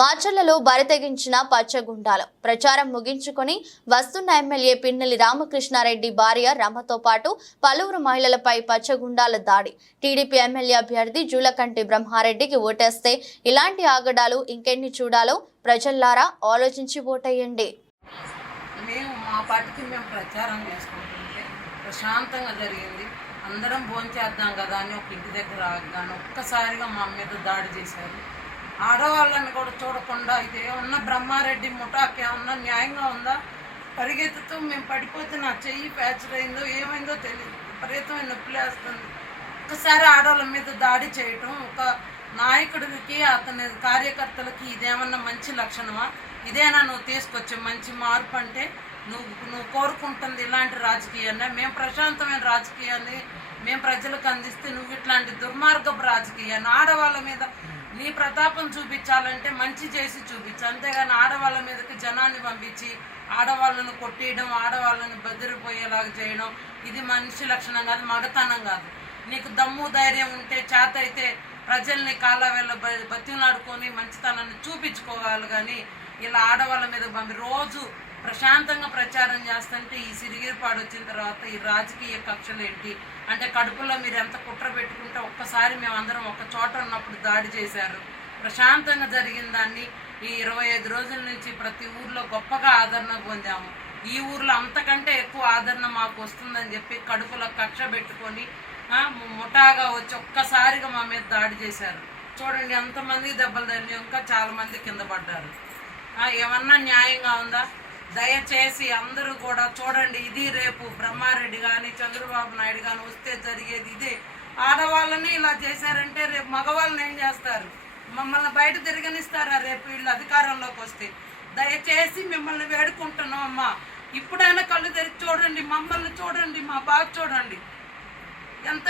మార్చర్లలో బరితెగించిన పచ్చగుండాలు. ప్రచారం ముగించుకొని వస్తున్న ఎమ్మెల్యే పిన్నెల్లి రామకృష్ణారెడ్డి భార్య రమతో పాటు పలువురు మహిళలపై పచ్చగుండాల దాడి. టీడీపీ ఎమ్మెల్యే అభ్యర్థి జూలకంటి బ్రహ్మారెడ్డికి ఓటేస్తే ఇలాంటి ఆగడాలు ఇంకెన్ని చూడాలో ప్రజల్లారా ఆలోచించి ఓటేయండి. మేము మా పార్టీకి మేము ప్రచారం చేసుకుంటుంటే ప్రశాంతంగా జరిగింది. అందరం భోంచేద్దాం కదా అని ఒక ఇంటి దగ్గర ఆగాను. ఒక్కసారిగా మా మీద దాడి చేశారు. ఆడవాళ్ళని కూడా చూడకుండా ఇది ఏమన్నా బ్రహ్మారెడ్డి ముఠాకి ఏమన్నా న్యాయంగా ఉందా? పరిగెత్తుతూ మేము పడిపోతే నా చెయ్యి ఫ్యాక్చర్ అయిందో ఏమైందో తెలియదు విపరీతమైన నొప్పి ఒకసారి ఆడవాళ్ళ మీద దాడి చేయటం ఒక నాయకుడికి అతని కార్యకర్తలకి ఇదేమన్నా మంచి లక్షణమా? ఇదేనా నువ్వు తీసుకొచ్చే మంచి మార్పు అంటే నువ్వు నువ్వు కోరుకుంటుంది ఇలాంటి రాజకీయాన్ని. మేము ప్రశాంతమైన రాజకీయాన్ని మేము ప్రజలకు అందిస్తే నువ్వు ఇట్లాంటి దుర్మార్గపు రాజకీయాన్ని. ఆడవాళ్ళ మీద నీ ప్రతాపం చూపించాలంటే మంచి చేసి చూపించు. అంతేగాని ఆడవాళ్ళ మీదకి జనాన్ని పంపించి ఆడవాళ్ళను కొట్టేయడం ఆడవాళ్ళని బెదిరిపోయేలాగా చేయడం ఇది మనిషి లక్షణం కాదు మగతనం కాదు. నీకు దమ్ము ధైర్యం ఉంటే చేత అయితే ప్రజల్ని కాళ్ళ వేళ్ళ బతిలాడుకొని మంచితనాన్ని చూపించుకోవాలి కానీ ఇలా ఆడవాళ్ళ మీద పంపి. రోజు ప్రశాంతంగా ప్రచారం చేస్తుంటే ఈ సిరిగిరిపాడు వచ్చిన తర్వాత ఈ రాజకీయ కక్షలు ఏంటి? అంటే కడుపులో మీరు ఎంత కుట్ర పెట్టుకుంటారు ఒక్కసారి మేమందరం ఒక చోట ఉన్నప్పుడు దాడి చేశారు. ప్రశాంతంగా జరిగిన దాన్ని ఈ ఇరవై ఐదు రోజుల నుంచి ప్రతి ఊర్లో గొప్పగా ఆదరణ పొందాము. ఈ ఊర్లో అంతకంటే ఎక్కువ ఆదరణ మాకు వస్తుందని చెప్పి కడుపులో కక్ష పెట్టుకొని ముఠాగా వచ్చి ఒక్కసారిగా మా మీద దాడి చేశారు. చూడండి ఎంతమంది దెబ్బలు తగిలి ఇంకా చాలామంది కింద పడ్డారు. ఏమన్నా న్యాయంగా ఉందా? దయచేసి అందరూ కూడా చూడండి ఇది రేపు బ్రహ్మారెడ్డి కానీ చంద్రబాబు నాయుడు కానీ వస్తే జరిగేది ఇదే. ఆడవాళ్ళని ఇలా చేశారంటే రేపు మగవాళ్ళని ఏం చేస్తారు? మమ్మల్ని బయట తిరగనిస్తారా రేపు వీళ్ళు అధికారంలోకి వస్తే? దయచేసి మిమ్మల్ని వేడుకుంటున్నాం అమ్మా. ఇప్పుడైనా కళ్ళు తెరిచి చూడండి మమ్మల్ని చూడండి మా బాధ చూడండి. ఎంత